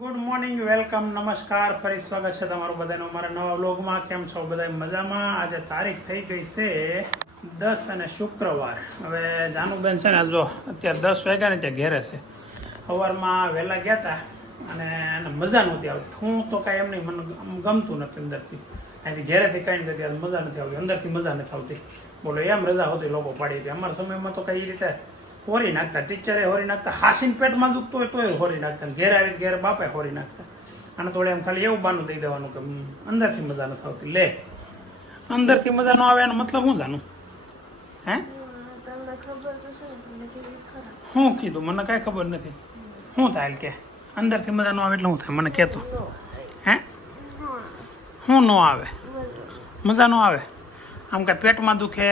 Good morning, welcome, નમસ્કાર. ફરી સ્વાગત છે તમારું બધાનું અમારા નવા વ્લોગમાં. કેમ છો બધા? મજામાં. આજે તારીખ થઈ ગઈ છે 10 અને શુક્રવાર. હવે જાનુબેન છે ને જો અત્યારે 10 વાગ્યા ને ત્યાં ઘેરે છે. સવારમાં વહેલા ગયા હતા અને એને મજા નહોતી આવતી. હું તો કાંઈ એમ નહીં, મને ગમતું નથી અંદરથી. અહીંથી ઘેરેથી કાંઈ નથી, મજા નથી આવતી, અંદરથી મજા નથી આવતી. બોલો એમ રજા હોતી લોકો પાડી હતી. અમારા સમયમાં તો કઈ રીતે હોરી નાખતા, ટીચરે હોરી નાખતા, હાસીને પેટમાં દુખતો હોય તોય હોરી નાખતા, ઘેર આવી ઘેર બાપે હોરી નાખતા. અને થોડે એમ ખાલી એવું બાનું દઈ દેવાનું કે અંદરથી મજા નથી આવતી. લે, અંદરથી મજા ન આવે એનો મતલબ હું જાણું? હે શું કીધું? મને કાંઈ ખબર નથી. શું થાય કે અંદરથી મજા ન આવે એટલે શું થાય મને કહેતો? હે શું ન આવે? મજા ન આવે? આમ કાંઈ પેટમાં દુખે,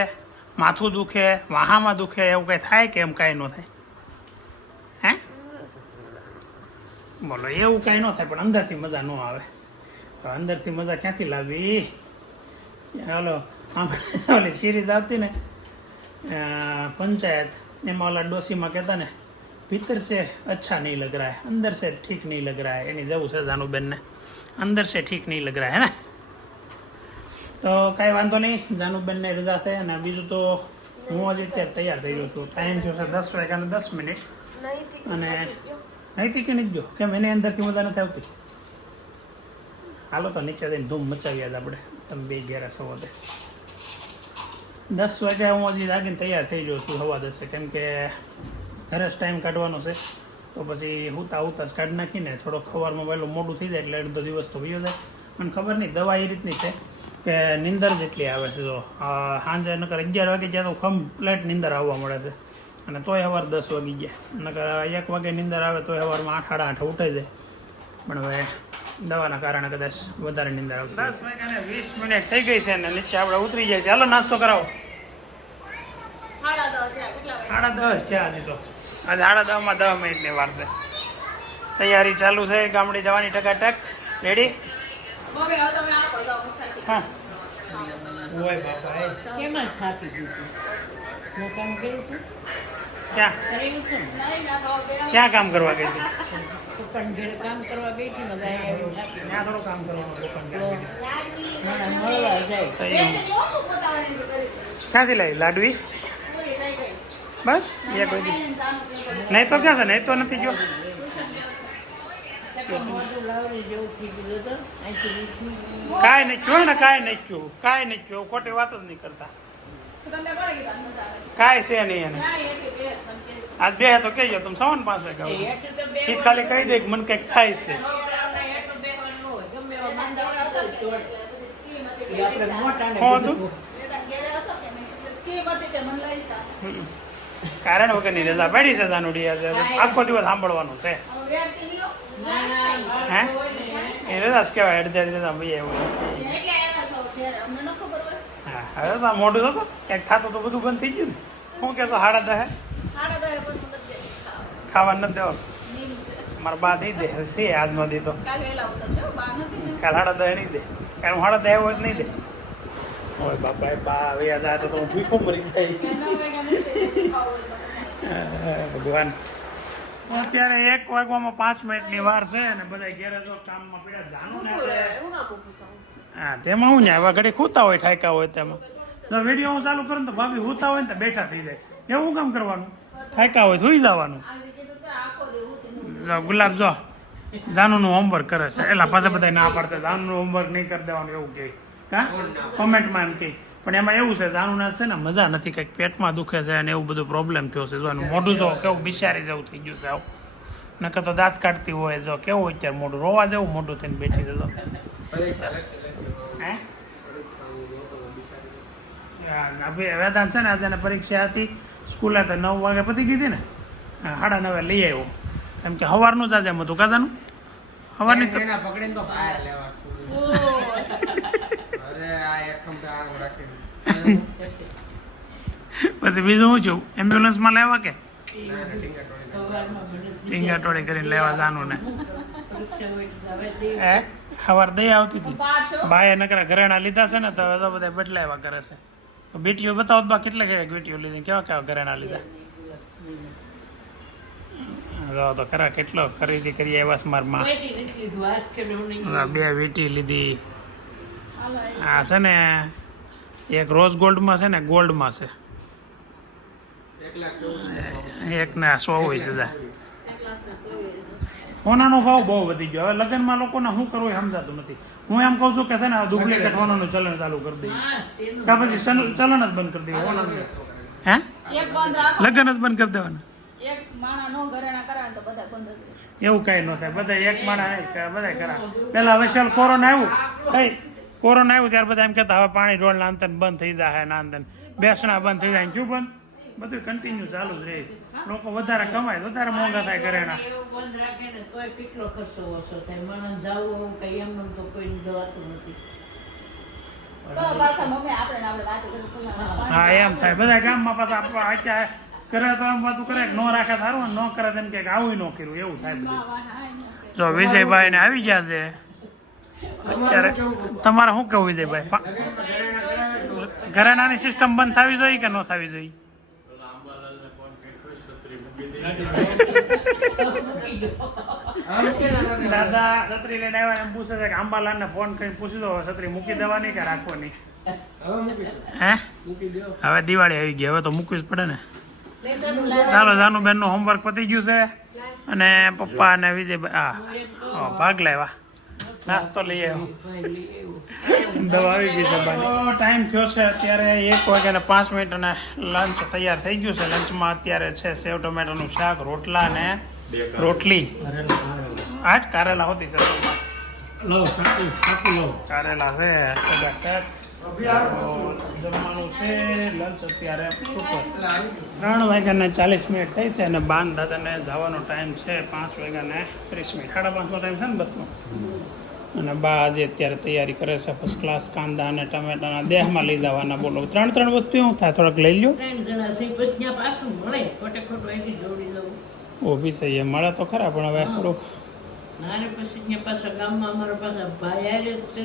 માથું દુખે, વાહામાં દુખે, એવું કંઈ થાય કે એમ કાંઈ ન થાય? હે બોલો, એવું કાંઈ ન થાય પણ અંદરથી મજા ન આવે. અંદરથી મજા ક્યાંથી લાવી? હાલો, આમ ઓલી સિરીઝ આવતી ને પંચાયત, એમાં ઓલા ડોસીમાં કહેતા ને, ભીતર સે અચ્છા નહીં લગ રહા હે, અંદર સે ઠીક નહીં લગ રહા હે. એની જવું છે જાનુબેનને, અંદર સે ઠીક નહીં લગ રહા હે ને. તો કાંઈ વાંધો નહીં, જાનુબેનને રજા છે. અને બીજું તો હું હજી અત્યારે તૈયાર થઈ ગયો છું. ટાઈમ થયો છે 10 વાગ્યાને 10 મિનિટ. અને નહીં ટીકી નથી ગયો કેમ? એને અંદરથી મજા નથી આવતી. હાલો તો નીચે જઈને ધૂમ મચાવ્યા જ આપણે. તમે બે ઘેરા સવો દે 10 વાગ્યા હું હજી જાગીને તૈયાર થઈ ગયો છું. હવા દસે, કેમ કે ઘરે જ ટાઈમ કાઢવાનો છે. તો પછી હુતા જ કાઢી નાખીને થોડોક સવારમાં વહેલું મોડું થઈ જાય એટલે અડધો દિવસ તો વયો જાય. મને ખબર નહીં, દવા એ રીતની છે કે નીંદર જેટલી આવે છે. જો સાંજે નકર 11 વાગે જ્યાં તો કમ્પ્લેટ નીંદર આવવા મળે છે. અને તોય સવાર 10 વાગી ગયા. નકર 1 વાગે નીંદર આવે તોય સવારમાં 8 સાડા 8 ઉઠાઈ જાય. પણ હવે દવાના કારણે કદાચ વધારે નીંદર આવતી. 10 વાગ્યાને 20 મિનિટ થઈ ગઈ છે ને નીચે આપણે ઉતરી જાય છે. હાલો નાસ્તો કરાવો. 10:30 છે હજી તો. આજે 10:30માં 10 મિનિટની વાર છે. તૈયારી ચાલુ છે ગામડે જવાની ટકાટક. રેડી? હા ઓય બાપા, કેમ જ થાકી ગયું હું કામ કર્યું છું ક્યાં કામ કરવા ગઈ હતી? દુકાન ઘરે કામ કરવા ગઈ હતી ને ત્યાં થોડું કામ કરવાનું. મળવા જાય. ક્યાંથી લાવી લાડવી? બસ એક બધી નહીં તો ક્યાં છે? નહીં તો નથી ગયો. કાંઈ નહીં થયું ને, કાંઈ નહીં થયું, કાંઈ નહીં થયું. ખોટી વાત જ નહીં કરતા. કાંઈ છે નહીં એને. આજ બે તો કહેજો તમે 5:15 વાગે. એ ખાલી કહી દે કે મને કંઈક થાય છે. કારણ વગરની રજા પડી છે જાનુડી. આખો દિવસ સાંભળવાનું છે. હે એ રજા જ કહેવાય. અડધી રજા ભાઈ એવું. હા, હવે તો મોઢું થતું કંઈક થતું તો બધું બંધ થઈ ગયું ને. શું કહેશો? 10:30 ખાવા નથી દેવા? મારા બા દઈ દે છે આજનો દી તો. કાલ 10:30 નહીં દે. કારણ હું 10:30 હોય જ નહીં દે. ઓય બાપા, બા હવે જાય તો હું ભૂખો મરી જાય. ભગવાન, અત્યારે 1 વાગવામાં 5 મિનિટની વાર છે અને બધા ઘેરે જો કામમાં પડ્યા. જાનું ને હા, તેમાં હું ને હવે ઘડી ખૂતા હોય, ઠાયકા હોય. તેમાં જો વિડીયો હું ચાલુ કરું તો ભાભી ખૂતા હોય ને તો બેઠા થઈ જાય. એવું કામ કરવાનું? ઠાયકા હોય સુઈ જવાનું. જો ગુલાબ જો જાનુનું હોમવર્ક કરે છે. એલા પાછા બધા ના પાડતા જાનુનું હોમવર્ક નહીં કરી દેવાનું એવું કહે. હા, કોમેન્ટમાં એમ કહે. પણ એમાં એવું છે, જાનુના છે ને મજા નથી, કંઈક પેટમાં દુખે છે અને એવું બધું પ્રોબ્લેમ થયો છે. જો એનું મોઢું જો કેવું બિચારી જેવું થઈ ગયું છે. આવું નકર તો દાંત કાઢતી હોય. જો કેવું અત્યારે મોઢું રોવા જેવું મોઢું થઈને બેઠી છે. જો હે વેદાંત છે ને આજે પરીક્ષા હતી, સ્કૂલે તો 9 વાગે પતી ગઈ હતી ને. 9:30 લઈ આવ્યો. કેમ કે સવારનું જ આજે એમ હતું કાજાનું. સવારની તો પછી બીજું શું છું? એમ્બ્યુલન્સમાં લેવા કે ટીંગાટોળી કરીને લેવા જાનું ને? હે સવાર દઈ આવતી હતી. બાએ નકરા ઘરેણા લીધા છે ને તો હવે તો બધા બદલાવ્યા કરે છે. બેટીઓ બતાવો બા કેટલા બેટીઓ લીધી, કેવા કેવા ઘરેણા લીધા. જો તો ખરા કેટલો ખરીદી કરી આવ્યા છે મારા માં. વેટી નથી લીધું, આઠ કિલો નહીં. આ 2 વીટી લીધી. આ છે ને એક રોઝ ગોલ્ડમાં છે ને ગોલ્ડમાં છે. 1,24,000. સોનાનો ભાવ બહુ વધી ગયો. હવે લગ્નમાં લોકોને શું કરવું એ સમજાતું નથી. હું એમ કહું છું કે છે ને ડુપ્લિકેટ સોનાનું ચલણ ચાલુ કરી દઈએ, કે પછી ચલણ જ બંધ કરી દઈએ સોનાનું. હે લગ્ન જ બંધ કરી દેવાના? એવું કઈ ન થાય. બધા એક માણા બધા કરા. પેલા હવે ચાલ કોરોના આવ્યું, કોરોના આવ્યું ત્યારે બધા એમ કહેતા હવે પાણી રોડ ના અંતર બંધ થઈ જાય, ના અંતર બેસણા બંધ થઈ જાય. શું બંધ? બધું કન્ટિન્યુ ચાલુ જ રહે. લોકો વધારે કમાય, વધારે મોંઘા થાય ઘરેણા. એવું બંધ રાખે ને તોય કેટલો ખર્ચો ઓછો થાય. મને જાવું કઈ એમ તો કોઈ જવાતું નથી. હા એમ થાય. બધા ગામમાં પાછા અત્યારે કરે તો એમ વાતું કરે, ન રાખે સારું, ન કરે તેમ કે આવું ન કર્યું, એવું થાય બધું. જો વિજયભાઈ ને આવી ગયા છે અત્યારે. તમારે શું કેવું વિજયભાઈ? ઘરેણાની સિસ્ટમ બંધ થવી જોઈએ કે ન થવી જોઈએ? દાદા છત્રી લઈને આવ્યા એમ પૂછે છે કે આંબાલાલ ને ફોન કરીને પૂછી દો છત્રી મૂકી દેવાની કે રાખવાની? હે હવે દિવાળી આવી ગઈ, હવે તો મૂકવી જ પડે ને. ચાલો જાનુબેન નું હોમવર્ક પતી ગયું છે અને પપ્પા અને વિજયભાઈ ભાગ લાવ્યા, નાસ્તો લઈ આવ્યો, દવા આવી ગઈ છે. ટાઈમ થયો છે અત્યારે 1:05 અને લંચ તૈયાર થઈ ગયું છે. લંચમાં અત્યારે છે સેવ ટમેટાનું શાક, રોટલા અને રોટલી. આઠ કારેલા હોતી છે, કારેલા છે. જમવાનું છે લંચ અત્યારે 3:40 થઈ છે અને બાન દાદાને જવાનો ટાઈમ છે 5:30. 5:30નો ટાઈમ છે ને બસનો. અને બા આજે અત્યારે તૈયારી કરે છે ફર્સ્ટ ક્લાસ. કાંદા અને ટમેટાના દેહમાં લઈ જવાના. બોલો 3 વસ્તુ એવું થાય, થોડાક લઈ લ્યો. 3 જણા છે બસ ત્યાં પાછું મળે, ખોટે ખોટું અહીંથી જોડી દઉં. ઊભી છે મળે તો ખરા, પણ હવે થોડુંક નારે પછી ત્યાં પાછા ગામમાં અમારા પાછા ભાઈ આરે છે.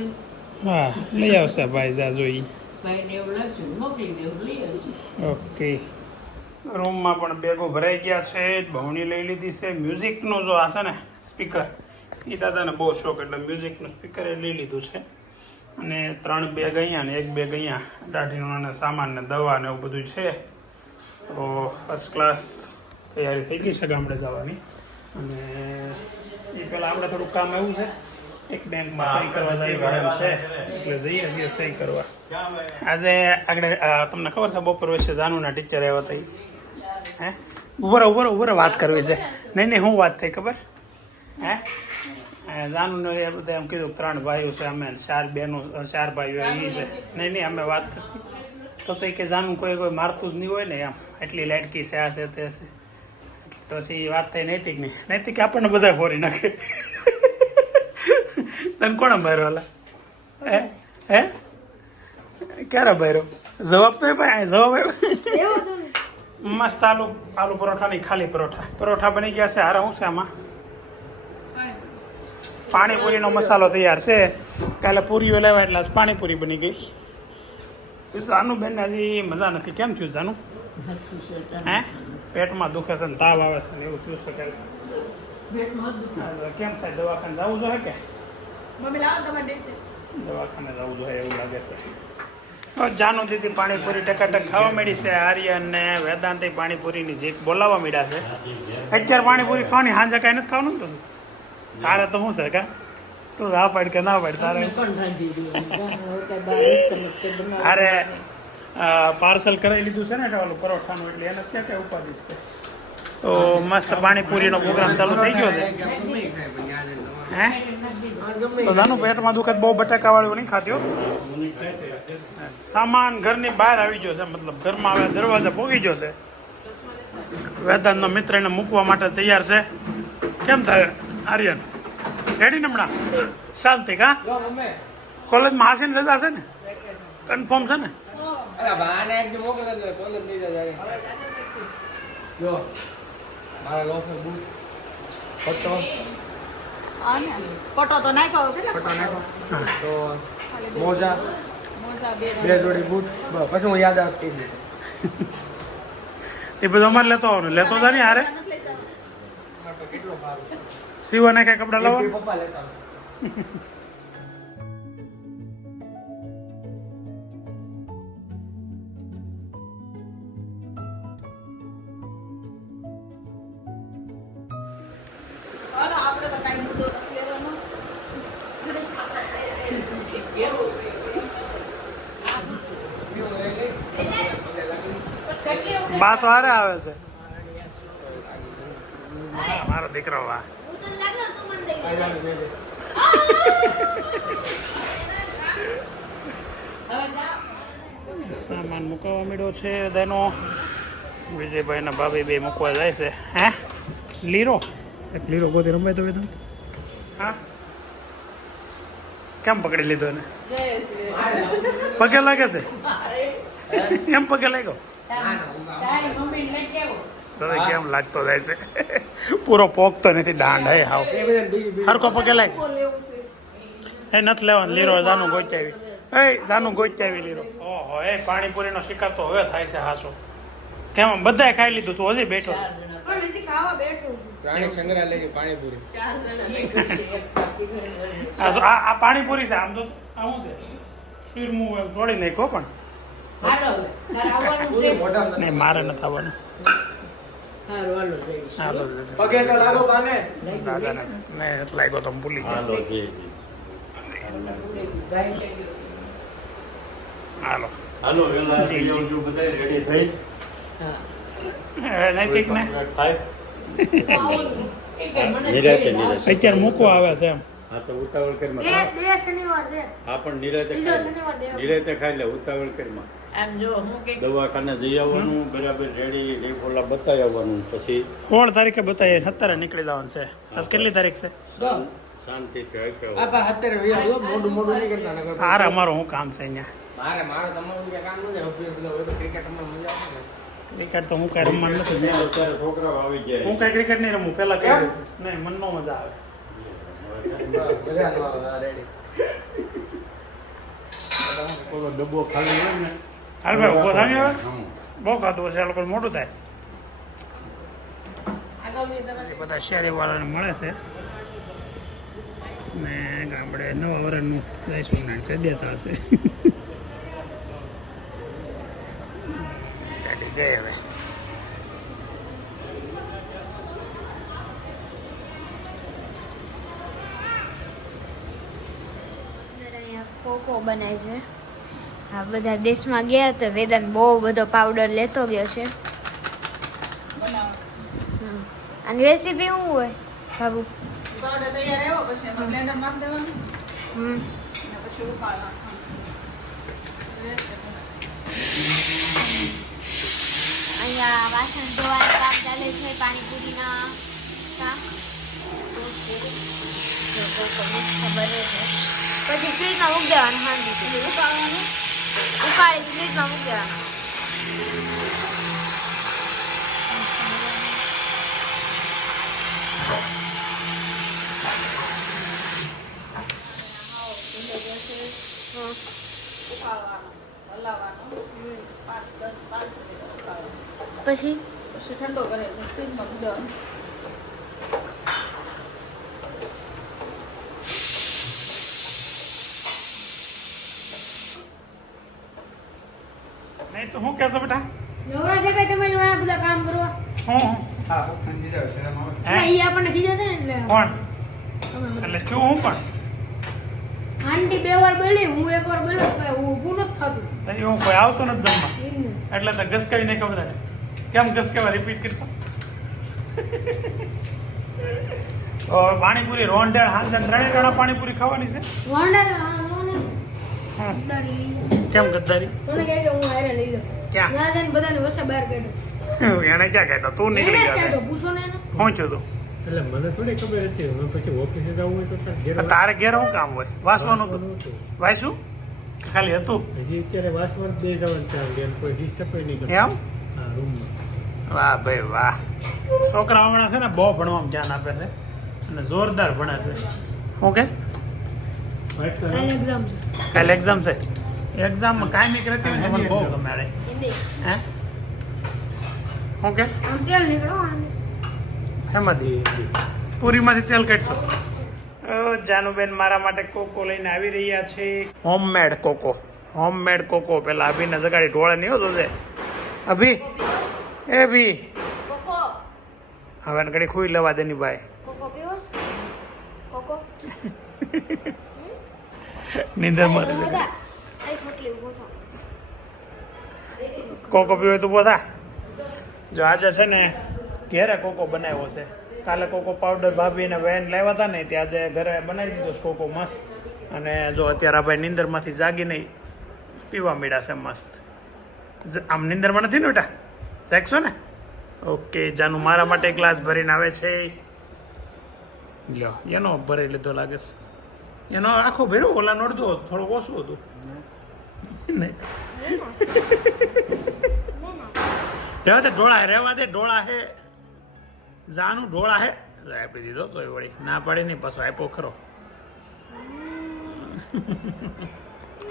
હા લઈ આવશે ભાઈ, જા જોઈ. ભાઈને એવું લાગશે મોકલી દેવું, લઈ આવશે. ઓકે. રૂમમાં પણ બેગો ભરાઈ ગયા છે. ભવણી લઈ લીધી છે. મ્યુઝિકનો જો આ છે ને સ્પીકર, એ દાદાને બહુ શોખ, એટલે મ્યુઝિકનું સ્પીકર એ લઈ લીધું છે. અને 3 બેગ અહીંયા ને 1 બેગ અહીંયા દાઢીનો અને સામાન ને દવા ને એવું બધું છે. તો ફર્સ્ટ ક્લાસ તૈયારી થઈ ગઈ છે ગામડે જવાની. અને એ પહેલાં આપણે થોડુંક કામ એવું છે, એક બેંકમાં સહી કરવા જઈ એમ છે, એટલે જઈએ છીએ સહી કરવા. આજે આગળ તમને ખબર છે બપોર વચ્ચે જાનુના ટીચર આવ્યા હતા. હે ઉભો વાત કરવી છે. નહીં શું વાત થઈ ખબર? હે જાનુને એ બધા એમ કીધું 3 ભાઈઓ છે, અમે 4 બહેનો, 4 ભાઈઓ એ છે. નહીં અમે વાત થતી તો કે જાનુ કોઈ મારતું જ નહીં હોય ને, એમ એટલી લાડકી છે, આ છે તે છે. તો પછી વાત થઈ નૈતિક નહીં, નૈતિક આપણને બધા ફોરી નાખે. તને કોણ ભર્યો? ઓલા હે ક્યારે ભર્યો? જવાબ તો ભાઈ જવાબ મસ્ત. આલુ પરોઠા નહીં, ખાલી પરોઠા બની ગયા છે. હારા શું છે આમાં? પાણીપુરીનો મસાલો તૈયાર છે. કાલે પૂરીઓ લેવા એટલે પાણીપુરી બની ગઈ. જાનુબેન હજી મજા નથી. કેમ થયું જાનુ? હે પેટમાં દુખે છે ને તાવ આવે છે ને એવું થયું છે કે કેમ થાય? દવાખાને જવું જોઈએ કે દવાખાને જવું જોઈએ એવું લાગે છે. જાનુ દીદી પાણીપુરી ટકાટક ખાવા માંડી છે. આર્યન ને વેદાંતે પાણીપુરીની જીત બોલાવવા માંડ્યા છે. અત્યારે પાણીપુરી ખાવાની, સાંજે કાંઈ નથી ખાવાનું ને? તારે તો શું છે કા? તું ના પાડ કે ના પાડ તારે? અરે પાર્સલ કરાવી લીધું છે ને ઓલું પરોઠાનું, એટલે એને ક્યાં ક્યાં ઉપાડીશ છે. તો મસ્ત પાણીપુરીનો પ્રોગ્રામ ચાલુ થઈ ગયો છે. હે તો જાનું પેટમાં દુખત બહુ બટાકાવાળું નહીં ખાતી હો. સામાન ઘરની બહાર આવી ગયો છે, મતલબ ઘરમાં હવે દરવાજા પોગી ગયો છે. વેદાંતનો મિત્ર એને મૂકવા માટે તૈયાર છે. કેમ થાય આર્યન? રેડી ને હમણાં? શાંતિ કા? કોલેજમાં હાસીને રજા છે ને? કન્ફર્મ છે ને? પટો તો નાખ્યો તો મોજા 2 જોડી બૂટ, પછી હું યાદ આપતી એ બધું અમારે લેતો આવવાનું. લેતો જા ને હારે તો કેટલો ભાવ છે સીવાના કઈ કપડા લાવો એ પપ્પા લેતા આવશે. બા તો હારે આવે છે હા, મારો દીકરો વાહ સામાન મુકાવા મળ્યો છે તેનો વિજયભાઈ ના ભાભી બે મૂકવા જાય છે હે લીરો એક લીરો ગોતી રમાય તો વેદાંત હા કેમ પકડી લીધો એને પગે લાગે છે એમ પગે લાગ્યો તારી મમ્મીને લઈ કેવો હવે કેમ લાગતો જાય છે પૂરો પોકતો નથી દાંડ હે હાવ એ બધા બીજી હરકો પગે લાગ એ નથી લેવાનું લીરો જાનું ગોચાવી એ જાનું ગોચાવી લીરો ઓહો એ પાણીપુરીનો શિકાર તો હવે થાય છે હાસો કેમ બધાએ ખાઈ લીધું તું હજી બેઠો પ્રાણી સંગ્રહાલય પાણીપુરી આ પાણીપુરી છે આમ તો આ શું છે શીરમું એમ છોડી નાખો પણ હાલો તારે આવવાનું છે મોઢામાં નહીં મારે નથી આવવાનું હાલો હાલો જઈશ હાલો પગે તો લાગો બાને દાદાને નહીં નથી લાગ્યો તો હું ભૂલી ગયો હાલો હાલો વેલા જી, જી. આવજો બધા રેડી થઈ હા નૈતિક ને થાય એ કે મને નિરાતે નિરાતે અત્યારે મૂકવા આવે છે એમ હા તો ઉતાવળ કરીમાં બે શનિવાર છે હા પણ નિરાતે બીજો ખાઈ શનિવાર લે. દેવ. નિરાતે ખાઈ લે ઉતાવળ કરીમાં આમ જો હું કે દવાખાને જઈ આવવાનું બરાબર રેડી રીફોલા બતાવી આવવાનું પછી 16 તારીખે બતાવીએ 17 નીકળી જવાનું છે આજ કેટલી તારીખ છે શાંતિથી હાંક્યા આપા અત્યારે વ્યાલો મોડું મોડું નહીં કરતા નકર હારે અમારું શું કામ છે અહીંયા મારે તમારું જે કામ ન ઓફિસ બધા હોય તો ક્રિકેટ રમવા મજા આવે ને ક્રિકેટ તો હું કઈ રમવાનું નથી આવવાનું. અત્યારે છોકરાઓ આવી જાય હું કઈ ક્રિકેટ નહીં રમું પેલા કહી દઉં છું. નહીં મન નો મજા આવે મજા ન આવે રેડી ઓલો ડબ્બો ખાલી હોય ને હાલ ભાઈ ઉભો થાય ને હવે હમ. બહુ ખાધું હશે આ લોકો મોટું થાય આગળની તરફ પછી બધા શહેરી વાળાને મળે છે ને ગામડે નવા વરણનું જઈશું ને કહી દેતા હશે ગાડી ગઈ હવે અંદર અહીંયા કોકો બનાય છે આ બધા દેશમાં ગયા તો વેદાંત બહુ બધો પાવડર લેતો ગયો છે હમ. અને રેસીપી શું હોય બાબુ પાવડર તૈયાર આવ્યો પછી એમાં બ્લેન્ડર મારી દેવાનું હમ અને પછી ઉકાળવા અહીંયા વાસણ ધોવાનું કામ ચાલે છે પાણીપુરીના કામ જો કોકો ખબર છે પછી ફ્રીજમાં મૂકી દેવાનું શાંતિથી ઉકાળવાનું ઉકાળી ફ્રીજમાં મૂકી દેવાનું ઉકાળવાનું હલાવવાનું 5-10 મિનિટ ઉકાળવાનું પછી પછી ઠંડો કરે ફ્રીજમાં મૂકી દેવાનું નહીં તો શું કહેશો બેટા નવરા છે કઈ તમે આ બધા કામ કરવા હું હા ઠંડી જાય છે એમાં હે ઈ આપણને ખીજા છે ને એટલે કોણ અમે બધા. એટલે શું હું પણ આંટી 2 વાર બોલી હું 1 વાર બોલ્યો તો કાંઈ ઊભું નથી થતું તઈ હું કોઈ આવતો નથી જમવા ઈ જ ને. એટલે તો ઘસકાવી નહીં ખબર કેમ ઘસકાવા રિપીટ કરતા તો પાણીપુરી રોંઢેળ હાંજે 3 જણા પાણીપુરી ખાવાની છે વાંડા હા, વાંડા. હા. ગદ્દારી લઈ જા. કેમ ગદ્દારી મને કહે કે હું હારે લઈ જાઉં ક્યાં ત્યાં જઈને બધાને વચ્ચે બહાર કાઢ્યો એને ક્યાં કહેતો તું એને નીકળી જ ગયા કાઢ્યો પૂછો ને એને શું છું તું એટલે મને થોડી ખબર હતી હું પછી ઓફિસે જવું હોય તો તાર ઘેર તારે ઘેર શું કામ હોય વાસવાનું હતું હતું. વાંચું ખાલી હતું હજી અત્યારે વાસમાં જ બે જવાનું છે આમ કોઈ ડિસ્ટર્બ નહીં કરતું. એમ હા રૂમમાં વાહ ભાઈ વાહ છોકરા હમણાં છે ને બહુ ભણવામાં ધ્યાન આપે છે અને જોરદાર ભણે છે શું કે વાત કરો. કાલે એક્ઝામ છે કાલે એક્ઝામ છે એક્ઝામમાં કાયમી કરતી હોય ને તો મને બહુ ગમે રે હિન્દી હે શું કે આમ તેલ નીકળો આને. શેમાંથી પૂરીમાંથી તેલ કાઢશો? જાનુબેન મારા માટે કોકો લઈને આવી રહ્યા છે. Homemade cocoa. પેલા અભીને જગાડી ઢોળે નહીં હોતો છે. અભી એ ભી કોકો હવે ઘડી ખુઈ લેવા દેની ભાઈ. કોકો પીવો છો? કોકો નીંદર મારે છે. બધા આઈ ફટલી ઉભો થા. કોકો પીવો તો બોધા. જો આજે છે ને ઘેરે કોકો બનાવ્યો છે. કાલે કોકો પાવડર ભાભીને વેન લાવ્યા હતા ને ત્યાં આજે ઘરે બનાવી દીધો કોકો મસ્ત. અને જો અત્યારે આ ભાઈ નીંદરમાંથી જાગી નહીં પીવા મળ્યા છે મસ્ત. આમ નીંદરમાં નથી ને બેટા? શેકશો ને? ઓકે જાનું મારા માટે ગ્લાસ ભરીને આવે છે. લ્યો એનો ભરી લીધો લાગે છે. એનો આખો ભર્યો ઓલા નડતો થોડુંક ઓછું હતું નહીં. રહેવા દે ઢોળા હે જાનું ઢોળા હે આપી દીધો તોય વળી ના પડે નહીં પાછો આપ્યો ખરો.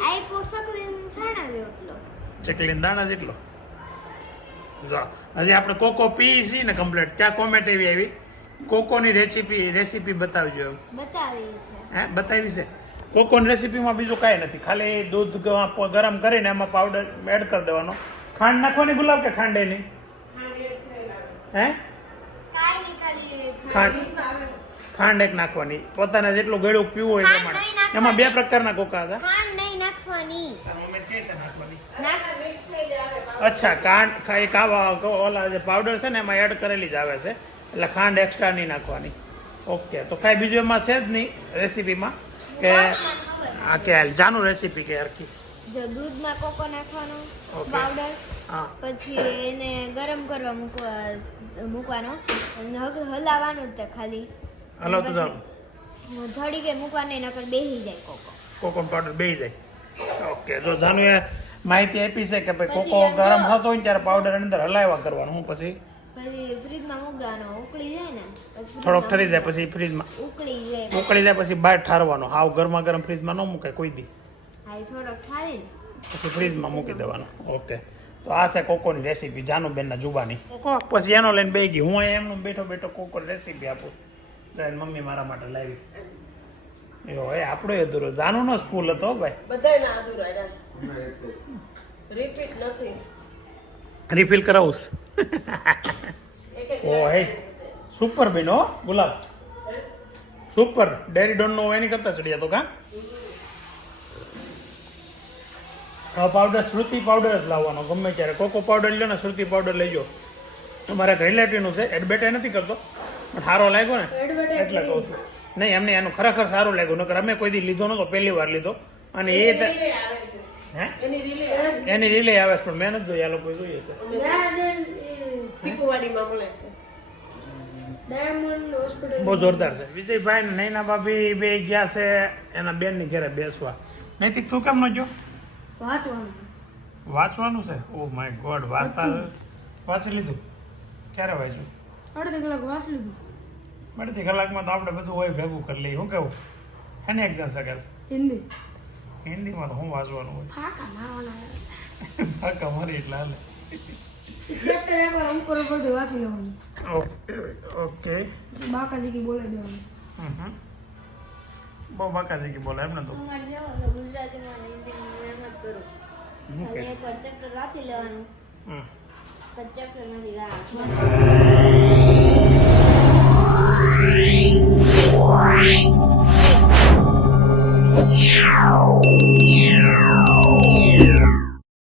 આઈ પોસકલીન સાણા જેટલો ચકલીન દાણા જેટલો. જો હજી આપણે કોકો પી છીએ ને કમ્પ્લીટ. ત્યાં કોમેન્ટ એવી આવી કોકોની રેસીપી બતાવજો. બતાવી છે. હે બતાવી છે? કોકોની રેસીપીમાં બીજું કાંઈ નથી, ખાલી દૂધ ગરમ કરીને એમાં પાવડર એડ કરી દેવાનો. ખાંડ નાખવાની ગુલાબ કે ખાંડ નહીં? હે ખાંડ એક નાખવાની. પોતાને જેટલું ગળ્યું પીવું હોય પ્રમાણે. એમાં બે પ્રકારના કોકા હતા. ખાંડ નહીં નાખવાની. અચ્છા એક ઓલા જે પાવડર છે ને એમાં એડ કરેલી જ આવે છે, એટલે ખાંડ એક્સ્ટ્રા નહીં નાખવાની. ઓકે તો કાંઈ બીજું એમાં છે જ નહીં રેસીપીમાં કે આ કે જાનું રેસીપી કે હરખી. જો દૂધમાં કોકો નાખવાનો Okay. પાવડર, હા પછી એને ગરમ કરવા મૂકવાનો અને હલાવવાનું જ તે ખાલી. હલાવતું જાવ. થોડી કે મૂકવાની નકર બેસી જાય કોકો. કોકો પાવડર બેસી જાય. ઓકે જો જાનું એ માહિતી આપી છે કે ભાઈ પછી કોકો એમ ગરમ જો- થતો હોય ને ત્યારે પાવડર અંદર હલાવ્યા કરવાનું. હું પછી પછી ફ્રીજમાં મૂકવાનો, ઉકળી જાય ને પછી થોડોક ઠરી જાય ફ્રીજમાં પછી ફ્રીજમાં ઉકળી જાય. ઉકળી જાય પછી બહાર ઠારવાનો. હાવ ગરમા ગરમ ફ્રીજમાં ન મૂકાય કોઈ દી, હા એ થોડોક ઠારીને પછી ફ્રીજમાં મૂકી દેવાનો. ઓકે તો આ છે કોકોની રેસીપી જાનુબેનના જુબાની. પછી એનો લઈને બેસી ગઈ. હું અહીંયા એમનો બેઠો કોકોની રેસીપી આપું. તો એની મમ્મી મારા માટે લાવી. એવો એ આપણો અધૂરો જાનુનો જ ફૂલ હતો ભાઈ. રિફિલ કરાવું ઓ હે સુપર બેન હો ગુલાબ, સુપર. ડેરી ડોન નો એની કરતા ચડિયા તો કા પાવડર શ્રુતિ પાવડર જ લાવવાનો ગમે ત્યારે. કોકો પાવડર લ્યો ને શ્રુતિ પાવડર લઈ મારા રિલેટિવનું છે. એડબેટ નથી કરતો પણ સારો લાગ્યો ને એટલે કહું છું. નહીં એમને એનું ખરેખર સારું લાગ્યું. નકર અમે કોઈ દી લીધો નતો, પહેલી વાર લીધો. અને એ હે એની રિલે આવે છે પણ મેં નથી જોઈ. આ લોકો જોઈએ છે. બહુ જોરદાર છે. વિજયભાઈ ને નૈના ભાભી બે ગયા છે એના બેન ની ઘરે બેસવા. નૈતિક તું કેમ ન જો? વાંચવાનું છે? Oh my God. વાંચી લીધું? ક્યારે વાંચ્યું? અડધી કલાક વાંચ લીધું. અડધી કલાકમાં તો આપણે બધું હોય ભેગું કરી લઈએ. શું કેવું? એની એક્ઝામ છે કાલે? હિન્દી. હિન્દીમાં તો શું વાંચવાનું હોય? ફાકા મારવાના. ફાકા મારી એટલે હાલે. ચેપ્ટર એકવાર ઉપર ઉપરથી વાંચી લેવાનું. ઓકે પછી બાકાજી કી બોલાવી દેવાનું. બહુ બાકાજી બોલે એમને તો. અમારે જેવો તો ગુજરાતીમાં ને હિન્દીમાં મહેનત કરું. Okay. અને એકવાર ચેપ્ટર વાંચી લેવાનું હમ. પછી ચેપ્ટર માંથી રાહ